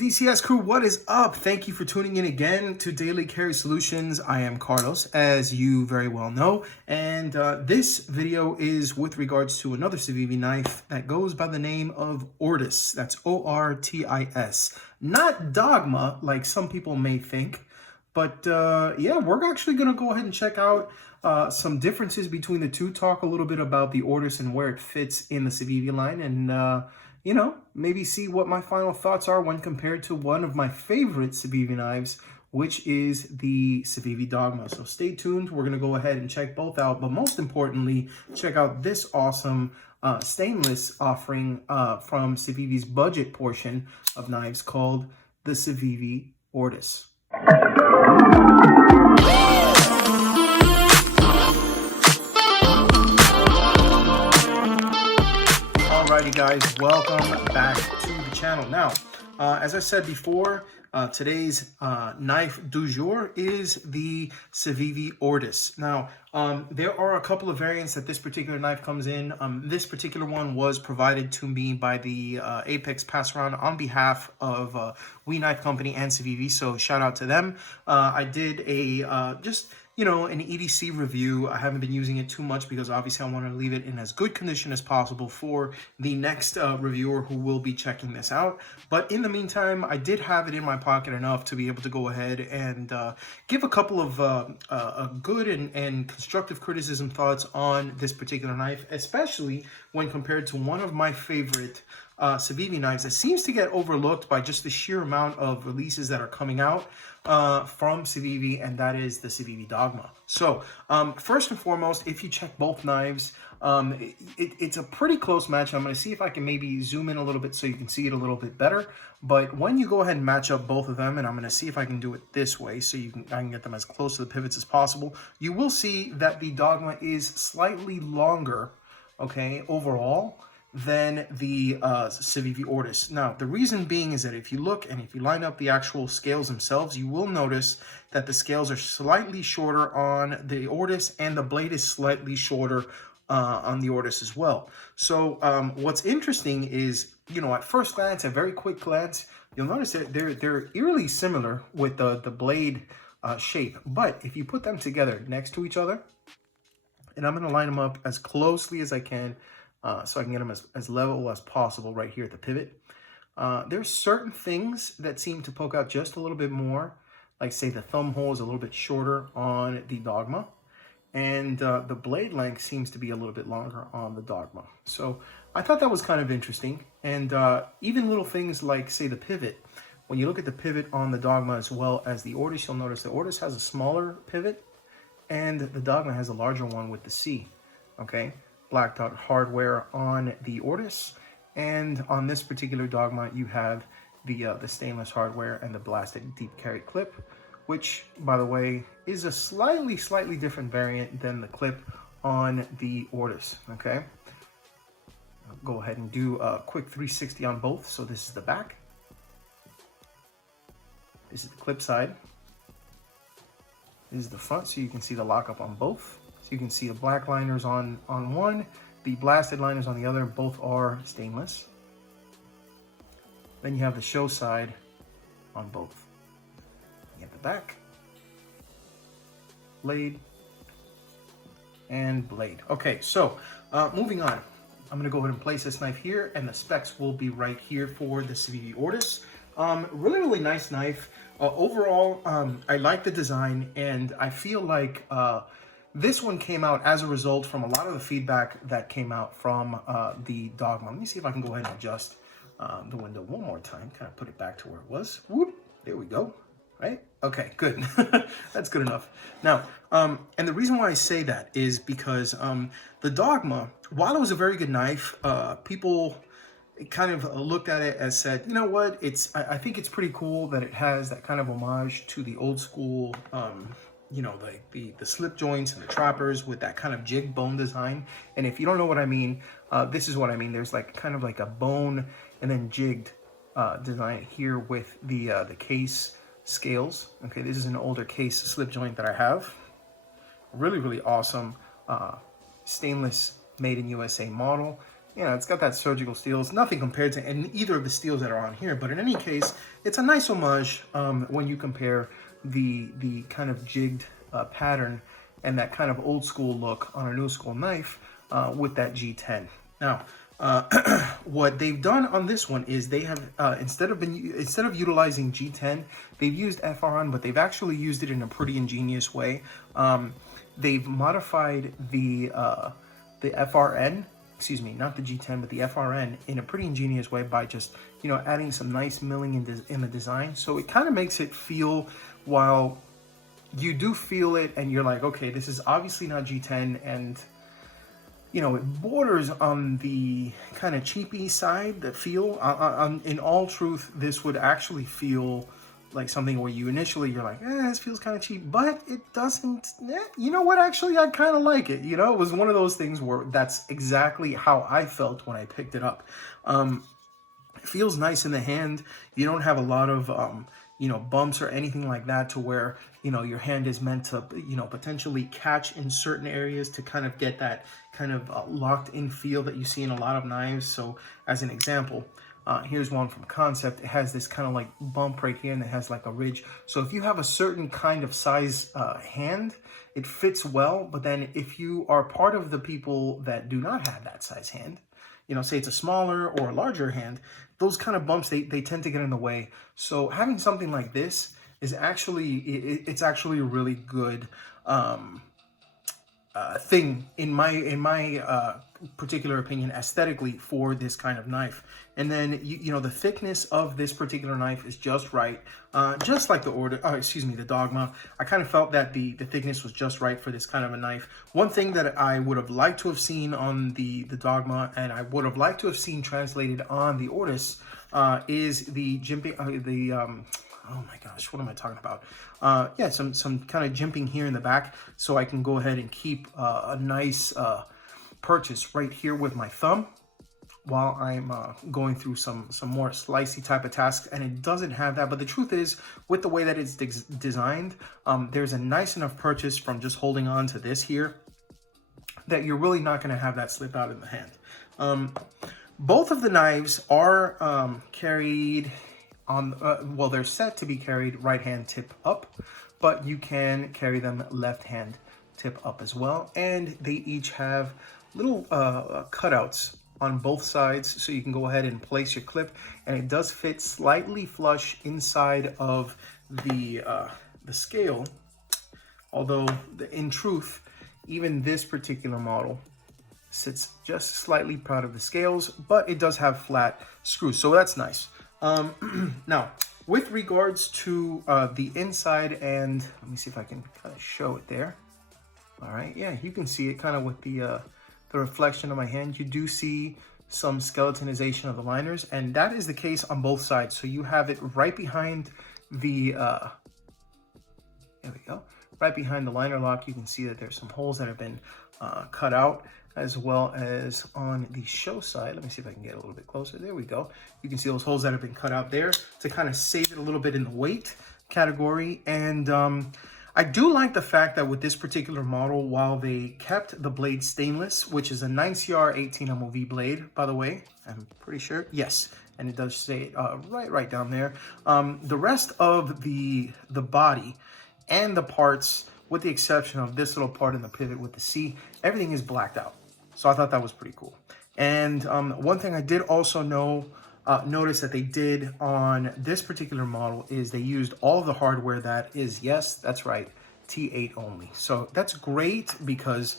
DCS Crew, what is up? Thank you for tuning in again to Daily Carry Solutions. I am Carlos, as you very well know, and this video is with regards to another Civivi knife that goes by the name of Ortis. That's O-R-T-I-S. Not Dogma, like some people may think, but yeah, we're actually going to go ahead and check out some differences between the two, talk a little bit about the Ortis and where it fits in the Civivi line, and you know, maybe see what my final thoughts are when compared to one of my favorite Civivi knives, which is the Civivi Dogma. So stay tuned. We're going to go ahead and check both out. But most importantly, check out this awesome stainless offering from Civivi's budget portion of knives called the Civivi Ortis. Alrighty guys, welcome back to the channel. Now, as I said before, today's knife du jour is the Civivi Ortis. Now, there are a couple of variants that this particular knife comes in. This particular one was provided to me by the Apex Pass Around on behalf of We Knife Company and Civivi, so shout out to them. I did a just an EDC review. I haven't been using it too much because obviously I want to leave it in as good condition as possible for the next reviewer who will be checking this out. But in the meantime, I did have it in my pocket enough to be able to go ahead and give a couple of good and constructive criticism thoughts on this particular knife, especially when compared to one of my favorite Civivi knives that seems to get overlooked by just the sheer amount of releases that are coming out from Civivi, and that is the Civivi Dogma. So first and foremost, if you check both knives, it's a pretty close match. I'm going to see if I can maybe zoom in a little bit so you can see it a little bit better. But when you go ahead and match up both of them, and I'm going to see if I can do it this way so I can get them as close to the pivots as possible, you will see that the Dogma is slightly longer, okay, overall, than the Civivi Ortis. Now, the reason being is that if you look and if you line up the actual scales themselves, you will notice that the scales are slightly shorter on the Ortis and the blade is slightly shorter on the Ortis as well. So what's interesting is, at first glance, a very quick glance, you'll notice that they're eerily similar with the blade shape. But if you put them together next to each other, and I'm going to line them up as closely as I can, so I can get them as level as possible right here at the pivot. There's certain things that seem to poke out just a little bit more, like say the thumb hole is a little bit shorter on the Dogma, and the blade length seems to be a little bit longer on the Dogma. So I thought that was kind of interesting, and even little things like say the pivot. When you look at the pivot on the Dogma as well as the Ortis, you'll notice the Ortis has a smaller pivot, and the Dogma has a larger one with the C, okay? Black dot hardware on the Ortis, and on this particular Dogma you have the stainless hardware and the blasted deep carry clip, which by the way is a slightly different variant than the clip on the Ortis. Okay, I'll go ahead and do a quick 360 on both. So this is the back, this is the clip side, this is the front, so you can see the lockup on both. You can see the black liners on one, the blasted liners on the other. Both are stainless. Then you have the show side on both. You have the back, blade, and blade. Okay, so moving on. I'm going to go ahead and place this knife here, and the specs will be right here for the Civivi Ortis. Really nice knife. Overall, I like the design, and I feel like this one came out as a result from a lot of the feedback that came out from the Dogma. Let me see if I can go ahead and adjust the window one more time. Kind of put it back to where it was. Whoop, there we go. Right? Okay, good. That's good enough. Now, and the reason why I say that is because the Dogma, while it was a very good knife, people kind of looked at it as said, you know what, I think it's pretty cool that it has that kind of homage to the old school the slip joints and the trappers with that kind of jig bone design. And if you don't know what I mean, this is what I mean. There's like kind of like a bone and then jigged design here with the case scales. Okay, this is an older case slip joint that I have. Really awesome stainless made in USA model. you know, it's got that surgical steel. It's nothing compared to either of the steels that are on here, but in any case, it's a nice homage when you compare the kind of jigged pattern and that kind of old school look on a new school knife with that G10. Now, what they've done on this one is they have instead of utilizing G10, they've used FRN, but they've actually used it in a pretty ingenious way. They've modified the FRN, excuse me, not the G10, but the FRN in a pretty ingenious way by just, you know, adding some nice milling in the design. So it kind of makes it feel, while you do feel it and you're like, okay, this is obviously not G10, and you know, it borders on the kind of cheapy side, the feel. In all truth, this would actually feel like something where you initially, you're like, this feels kind of cheap, but it doesn't, you know what, actually, I kind of like it. You know, it was one of those things where that's exactly how I felt when I picked it up. It feels nice in the hand. You don't have a lot of, you know, bumps or anything like that to where, you know, your hand is meant to, you know, potentially catch in certain areas to kind of get that kind of locked in feel that you see in a lot of knives. So as an example, here's one from Concept. It has this kind of like bump right here and it has like a ridge. So if you have a certain kind of size hand, it fits well. But then if you are part of the people that do not have that size hand, you know, say it's a smaller or a larger hand, those kind of bumps, they tend to get in the way. So having something like this is actually, it's actually a really good thing in my particular opinion, aesthetically, for this kind of knife. And then you know, the thickness of this particular knife is just right, just like the Dogma. I kind of felt that the thickness was just right for this kind of a knife. One thing that I would have liked to have seen on the Dogma, and I would have liked to have seen translated on the Ortis, is the jimping, oh my gosh, what am I talking about? Yeah, some kind of jimping here in the back, so I can go ahead and keep a nice purchase right here with my thumb while I'm going through some more slicey type of tasks, and it doesn't have that. But the truth is, with the way that it's designed, there's a nice enough purchase from just holding on to this here that you're really not going to have that slip out in the hand. Both of the knives are carried on, well, they're set to be carried right hand tip up, but you can carry them left hand tip up as well. And they each have little cutouts on both sides, so you can go ahead and place your clip, and it does fit slightly flush inside of the scale. Although in truth, even this particular model sits just slightly proud of the scales, but it does have flat screws, so that's nice. Now, with regards to the inside, and let me see if I can kind of show it there. All right, yeah, you can see it kind of with the reflection of my hand. You do see some skeletonization of the liners, and that is the case on both sides. So you have it right behind the, there we go, right behind the liner lock. You can see that there's some holes that have been cut out, as well as on the show side. Let me see if I can get a little bit closer. There we go. You can see those holes that have been cut out there to kind of save it a little bit in the weight category. And I do like the fact that with this particular model, while they kept the blade stainless, which is a 9CR 18 MOV blade, by the way, I'm pretty sure, yes, and it does say it right down there. The rest of the body and the parts, with the exception of this little part in the pivot with the C, everything is blacked out. So I thought that was pretty cool. And one thing I did also notice that they did on this particular model is they used all of the hardware that is, yes, that's right, T8 only. So that's great because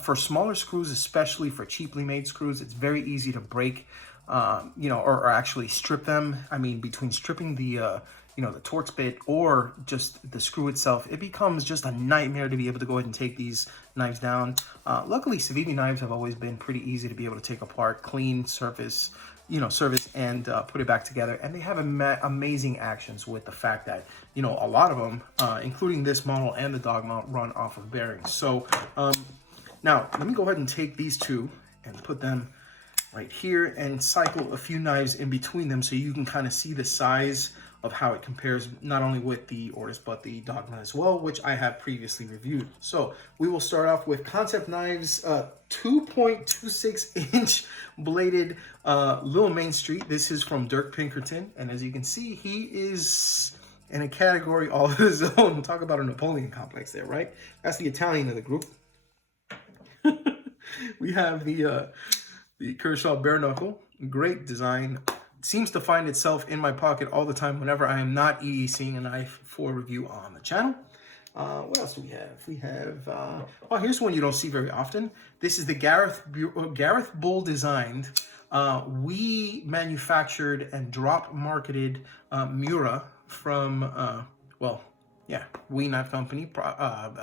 for smaller screws, especially for cheaply made screws, it's very easy to break, you know, or actually strip them. I mean, between stripping the you know, the Torx bit or just the screw itself, it becomes just a nightmare to be able to go ahead and take these knives down. Luckily, Civivi knives have always been pretty easy to be able to take apart, clean, service, and put it back together. And they have amazing actions with the fact that, you know, a lot of them, including this model and the Dogma, run off of bearings. So now let me go ahead and take these two and put them right here and cycle a few knives in between them so you can kind of see the size of how it compares not only with the Ortis but the Dogma as well, which I have previously reviewed. So we will start off with Concept Knives 2.26 inch bladed Little Main Street. This is from Dirk Pinkerton, and as you can see, he is in a category all of his own. Talk about a Napoleon complex there, right? That's the Italian of the group. We have the Kershaw Bare Knuckle. Great design. Seems to find itself in my pocket all the time whenever I am not EDCing a knife for review on the channel. What else do we have? We have, oh, here's one you don't see very often. This is the Gareth Bull designed, we manufactured and drop marketed Mura from, well, yeah, We Knife Company,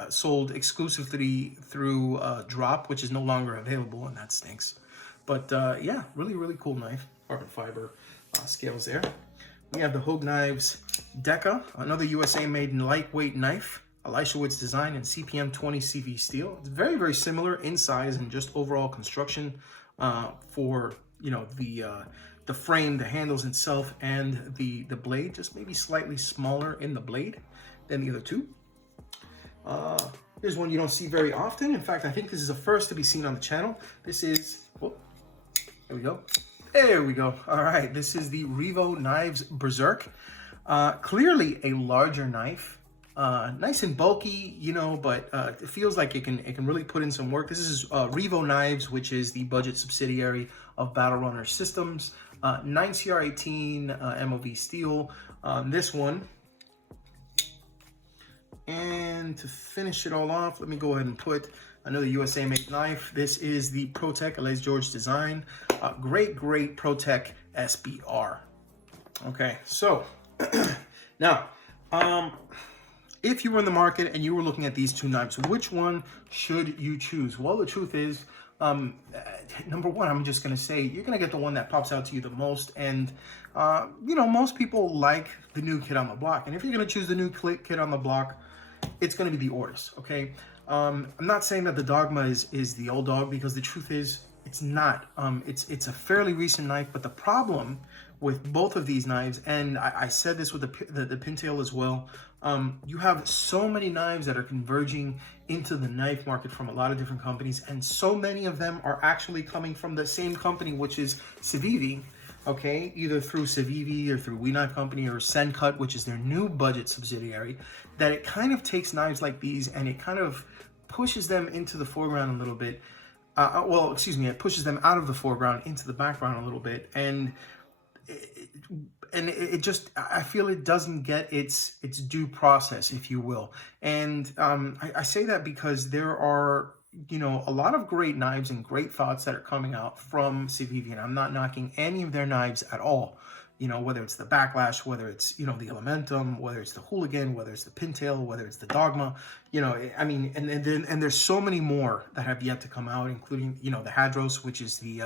sold exclusively through Drop, which is no longer available, and that stinks. But yeah, really, really cool knife. Carbon fiber scales there. We have the Hogue Knives Deca, another USA-made lightweight knife. Elishewitz design and CPM 20 CV steel. It's very, very similar in size and just overall construction for, you know, the frame, the handles itself, and the blade. Just maybe slightly smaller in the blade than the other two. Here's one you don't see very often. In fact, I think this is the first to be seen on the channel. This is, oh, there we go. There we go. All right, this is the Revo Knives Berserk. Clearly a larger knife. Nice and bulky, you know, but it feels like it can really put in some work. This is Revo Knives, which is the budget subsidiary of Battle Runner Systems. 9CR18 MOV steel. This one. And to finish it all off, let me go ahead and put another USA-made knife. This is the ProTech Les George design. Great ProTech SBR. Okay, so now, if you were in the market and you were looking at these two knives, which one should you choose? Well, the truth is, number one, I'm just going to say you're going to get the one that pops out to you the most. And, you know, most people like the new kid on the block. And if you're going to choose the new kid on the block, it's going to be the Ortis, okay? I'm not saying that the Dogma is the old dog, because the truth is it's not. It's a fairly recent knife, but the problem with both of these knives, and I said this with the Pintail as well, you have so many knives that are converging into the knife market from a lot of different companies, and so many of them are actually coming from the same company, which is Civivi, okay? Either through Civivi or through We Knife Company or Sencut, which is their new budget subsidiary, that it kind of takes knives like these and it kind of pushes them into the foreground a little bit. Well, excuse me, it pushes them out of the foreground into the background a little bit, and it just, I feel it doesn't get its due process, if you will. And I say that because there are, you know, a lot of great knives and great thoughts that are coming out from Civivi, and I'm not knocking any of their knives at all. You know, whether it's the Backlash, whether it's, you know, the Elementum, whether it's the Hooligan, whether it's the Pintail, whether it's the Dogma, you know, I mean, and there's so many more that have yet to come out, including, you know, the Hadros, which is the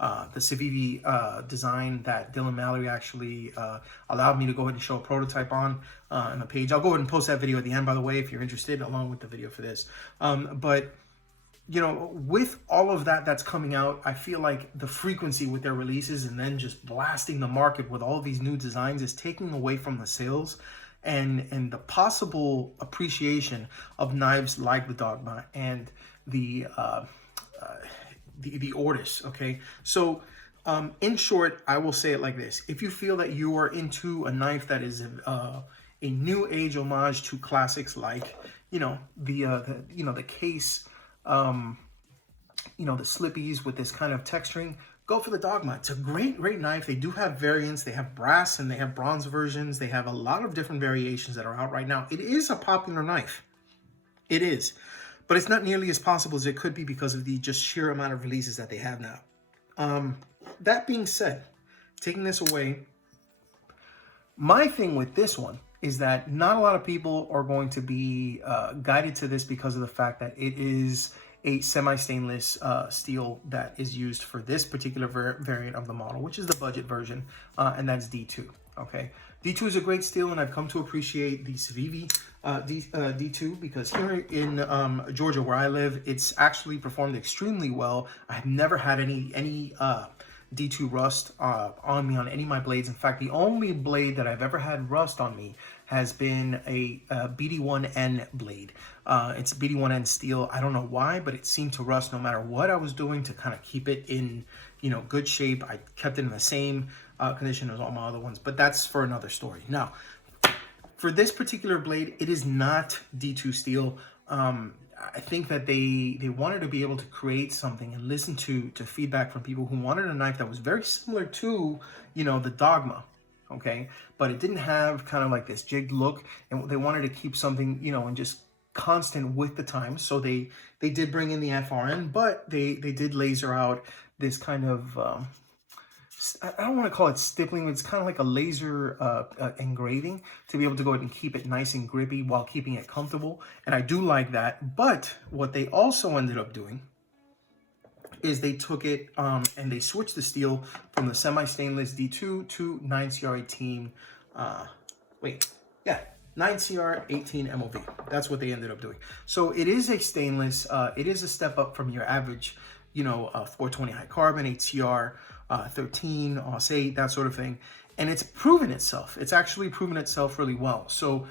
Civivi design that Dylan Mallory actually allowed me to go ahead and show a prototype on the page. I'll go ahead and post that video at the end, by the way, if you're interested, along with the video for this. But, you know, with all of that that's coming out, I feel like the frequency with their releases and then just blasting the market with all of these new designs is taking away from the sales and the possible appreciation of knives like the Dogma and the Ortis, okay? So, in short, I will say it like this. If you feel that you are into a knife that is a new age homage to classics like, you know, the case, you know, the slippies with this kind of texturing, go for the Dogma. It's a great knife. They do have variants. They have brass and they have bronze versions. They have a lot of different variations that are out right now. It is a popular knife. It is. But it's not nearly as possible as it could be because of the just sheer amount of releases that they have now. That being said, taking this away, my thing with this one is that not a lot of people are going to be guided to this because of the fact that it is a semi-stainless steel that is used for this particular variant of the model, which is the budget version, and that's D2, okay? D2 is a great steel, and I've come to appreciate the Civivi D2 because here in Georgia, where I live, it's actually performed extremely well. I've never had any D2 rust on me on any of my blades. In fact, the only blade that I've ever had rust on me has been a BD1N blade. It's BD1N steel. I don't know why, but it seemed to rust no matter what I was doing to kind of keep it in, you know, good shape. I kept it in the same condition as all my other ones, but that's for another story. Now, for this particular blade, it is not D2 steel. I think that they wanted to be able to create something and listen to feedback from people who wanted a knife that was very similar to, you know, the Dogma, okay? But it didn't have kind of like this jigged look, and they wanted to keep something, you know, and just constant with the time. So they did bring in the FRN, but they did laser out this kind of, I don't want to call it stippling. It's kind of like a laser engraving to be able to go ahead and keep it nice and grippy while keeping it comfortable. And I do like that. But what they also ended up doing is they took it and they switched the steel from the semi-stainless D2 to 9CR18. 9CR18 MOV. That's what they ended up doing. So it is a stainless. It is a step up from your average, you know, 420 high carbon, 8CR. 13, OS 8, that sort of thing. And it's proven itself. It's actually proven itself really well. So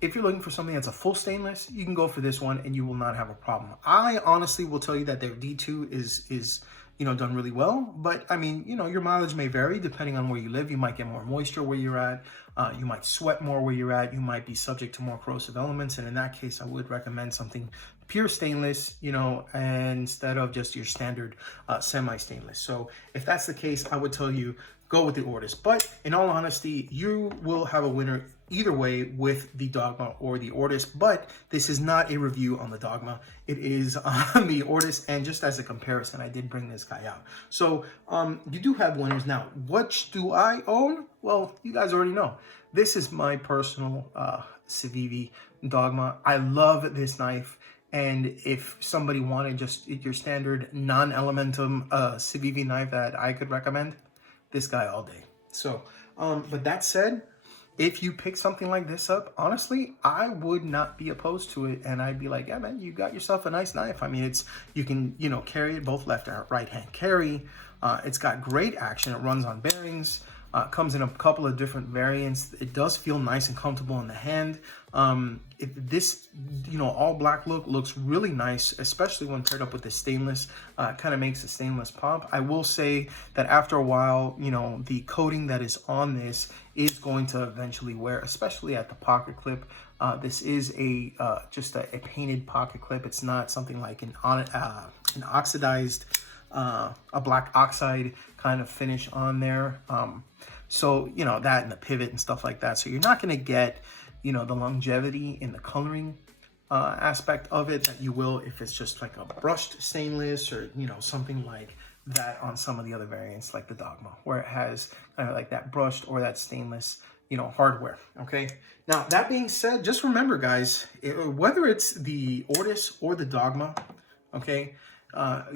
if you're looking for something that's a full stainless, you can go for this one and you will not have a problem. I honestly will tell you that their D2 is you know, done really well. But I mean, you know, your mileage may vary depending on where you live. You might get more moisture where you're at. You might sweat more where you're at. You might be subject to more corrosive elements. And in that case, I would recommend something pure stainless, you know, instead of just your standard semi-stainless. So if that's the case, I would tell you, go with the Ortis. But in all honesty, you will have a winner either way with the Dogma or the Ortis. But this is not a review on the Dogma. It is on the Ortis. And just as a comparison, I did bring this guy out. So you do have winners. Now, which do I own? Well, you guys already know. This is my personal Civivi Dogma. I love this knife. And if somebody wanted just your standard non-elementum Civivi knife that I could recommend, this guy all day. So, but that said, if you pick something like this up, honestly, I would not be opposed to it. And I'd be like, yeah, man, you got yourself a nice knife. I mean, you can, you know, carry it both left and right hand carry. It's got great action. It runs on bearings. Comes in a couple of different variants. It does feel nice and comfortable in the hand. This, you know, all black look looks really nice, especially when paired up with the stainless. Kind of makes the stainless pop. I will say that after a while, you know, the coating that is on this is going to eventually wear, especially at the pocket clip. This is just a painted pocket clip. It's not something like an oxidized, a black oxide kind of finish on there. So, you know, that and the pivot and stuff like that. So you're not going to get, you know, the longevity in the coloring aspect of it that you will if it's just like a brushed stainless or, you know, something like that on some of the other variants like the Dogma, where it has kind of like that brushed or that stainless, you know, hardware. Okay. Now, that being said, just remember, guys, whether it's the Ortis or the Dogma, okay,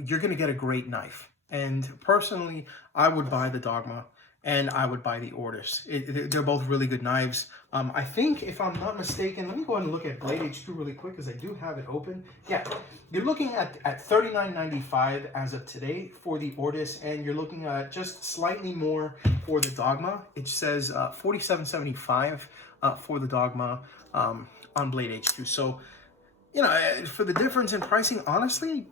you're going to get a great knife. And personally, I would buy the Dogma and I would buy the Ortis. They're both really good knives. I think, if I'm not mistaken, let me go ahead and look at Blade H2 really quick because I do have it open. Yeah, you're looking at $39.95 as of today for the Ortis, and you're looking at just slightly more for the Dogma. It says $47.75 for the Dogma on Blade H2. So, you know, for the difference in pricing, honestly,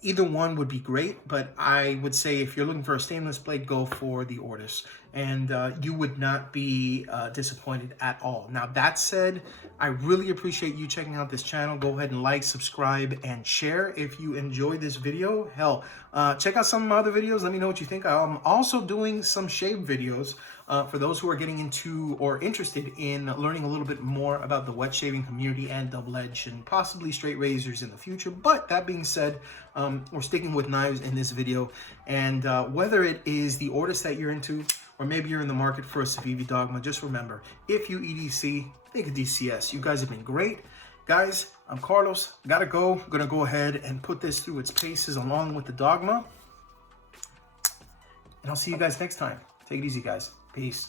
either one would be great, but I would say if you're looking for a stainless blade, go for the Ortis, and you would not be disappointed at all. Now, that said, I really appreciate you checking out this channel. Go ahead and like, subscribe, and share if you enjoyed this video. Hell, check out some of my other videos. Let me know what you think. I'm also doing some shave videos for those who are getting into or interested in learning a little bit more about the wet shaving community and double edge and possibly straight razors in the future. But that being said, we're sticking with knives in this video, and whether it is the Ortis that you're into or maybe you're in the market for a Civivi Dogma, just remember, if you EDC, think of DCS. You guys have been great. Guys, I'm Carlos. Gotta go. I'm gonna go ahead and put this through its paces along with the Dogma, and I'll see you guys next time. Take it easy, guys. Peace.